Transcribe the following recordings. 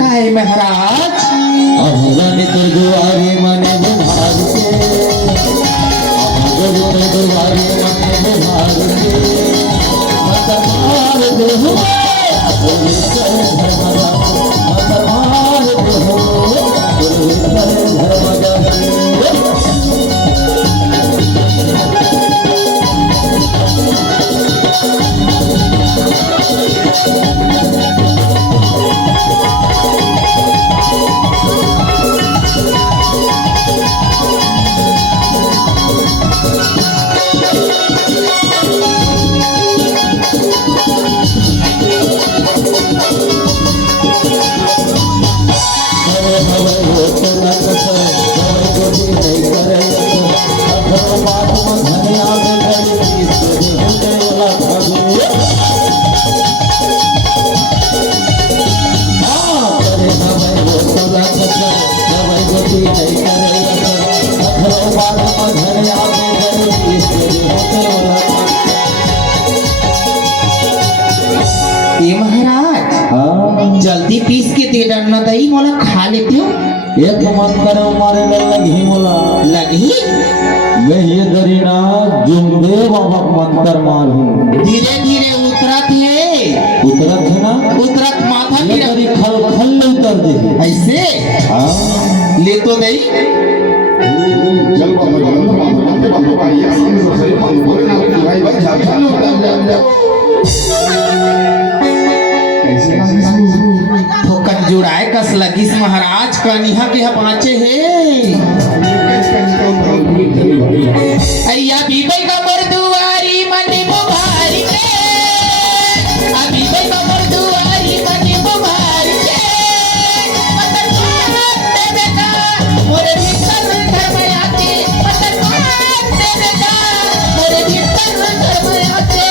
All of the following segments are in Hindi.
काय महाराज अहुलाने तर दुआरे मने बुहार के अहुलाने तर दुआरे मने बुहार के मतमार देहो पुरविकर धर्मजा मतमार देहो पुरविकर धर्मजा जल्दी पीस के दे डालना दही मोला खा लेती हूँ। एक मंत्र हमारे लगी मोला लगी मैं ये दरीना जुम्बे बाबा मंत्र मालूम धीरे धीरे उतरत है ना उतरत माथा ये दरी खल खल उतर दे ऐसे ले तो दही ठोकन जुड़ाए कस लगिस महाराज कनिहा के बाँचे है अय्या बीबई का मर्दुआरी मनी बुभारी के अभी बीबई का मर्दुआरी मनी बुभारी के मतलब देवे का मोरे भीतर घर में आके मतलब देवे का मोरे भीतर घर में आके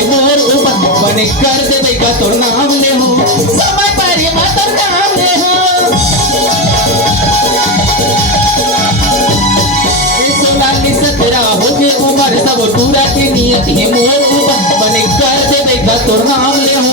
बने कर दे का तो नाम ले हो समय पर ये मातर नाम ले हो 16-17 हो गए उम्र सब टूरा के नियत है मोर बने कर दे का तो नाम ले हो